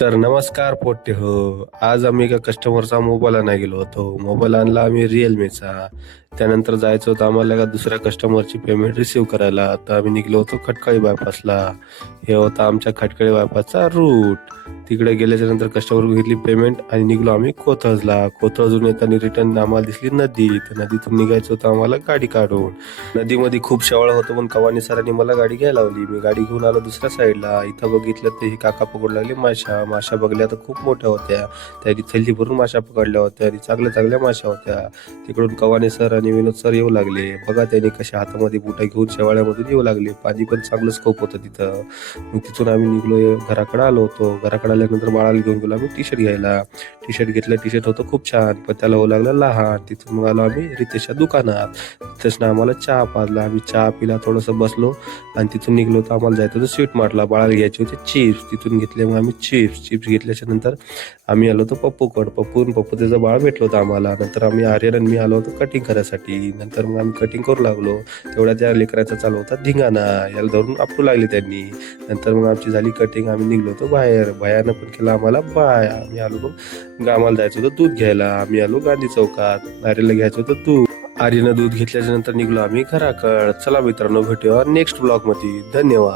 तर नमस्कार पोट्टे हो. आज आम्ही एका कस्टमरचा मोबाईल आणायला गेलो होतो. मोबाईल आणला आम्ही रिअलमीचा त्यानंतर जायचं होतं आम्हाला एका दुसऱ्या कस्टमरची पेमेंट रिसीव्ह करायला. तर आम्ही निघलो होतो खटकाळी बायपासला हे होता आमच्या खटकाळी बायपासचा रूट तिकडे गेल्याच्यानंतर कस्टमर घेतली पेमेंट आणि निघलो आम्ही कोथळजला कोथळजून येताना रिटर्न आम्हाला दिसली नदी. तर नदीतून निघायचं होतं आम्हाला गाडी काढून. नदीमध्ये खूप शेवाळ होतं पण कवानी सरांनी मला गाडी घ्यायला लावली. मी गाडी घेऊन आलो दुसऱ्या साईडला इथं बघितलं तर हे काका पकडू लागले माशा माशा बघल्या तर खूप मोठ्या होत्या. त्यांनी थैली भरून माशा पकडल्या होत्या. आणि चांगल्या चांगल्या माशा होत्या. तिकडून कवाने सर आणि विनोद सर येऊ लागले. बघा त्यांनी कशा हातामध्ये बुटा घेऊन शेवाळ्यामधून येऊ लागले. पाणी पण चांगलं स्कोप होतं तिथं. मग तिथून आम्ही निघलो घराकडे आलो होतो. घराकडे आल्यानंतर बाळाला घेऊन गेलो आम्ही टी शर्ट घ्यायला. टी शर्ट घेतलं टी शर्ट होतं खूप छान. पण त्याला होऊ लागलं लहान. तिथून मग आलो आम्ही रितेशच्या दुकानात. रितेशनं आम्हाला चहा पाजला. आम्ही चहा पिला थोडंसं बसलो. आणि तिथून निघलो तर आम्हाला जायचं होतं स्वीट मार्टला. बाळाला घ्यायचे होते चिप्स. तिथून घेतले मग आम्ही चिप्स. चिप्स घेतल्याच्या नंतर आम्ही आलो होतो पप्पूकड. पप्पू आणि पप्पू त्याचं बाळ भेटलं होतं आम्हाला. नंतर आम्ही आर्यन आणि मी आलो होतो कटिंग करायसाठी. नंतर मग आम्ही कटिंग करू लागलो. तेवढ्या त्या लेकराचा चालू होता धिंगाणा. याला धरून आपटू लागले त्यांनी. नंतर मग आमची झाली कटिंग आम्ही निघलो होतो बाहेर. भयानं पण केलं आम्हाला. बाय. आम्ही आलो मग म्हणजे गावाला जायचं होतं दूध घ्यायला. आम्ही आलो गांधी चौकात. आर्यनला घ्यायचं होतं दूध. आर्यनं दूध घेतल्याच्या नंतर निघलो आम्ही घराकड चला मित्रांनो भेटूया नेक्स्ट ब्लॉगमध्ये. धन्यवाद.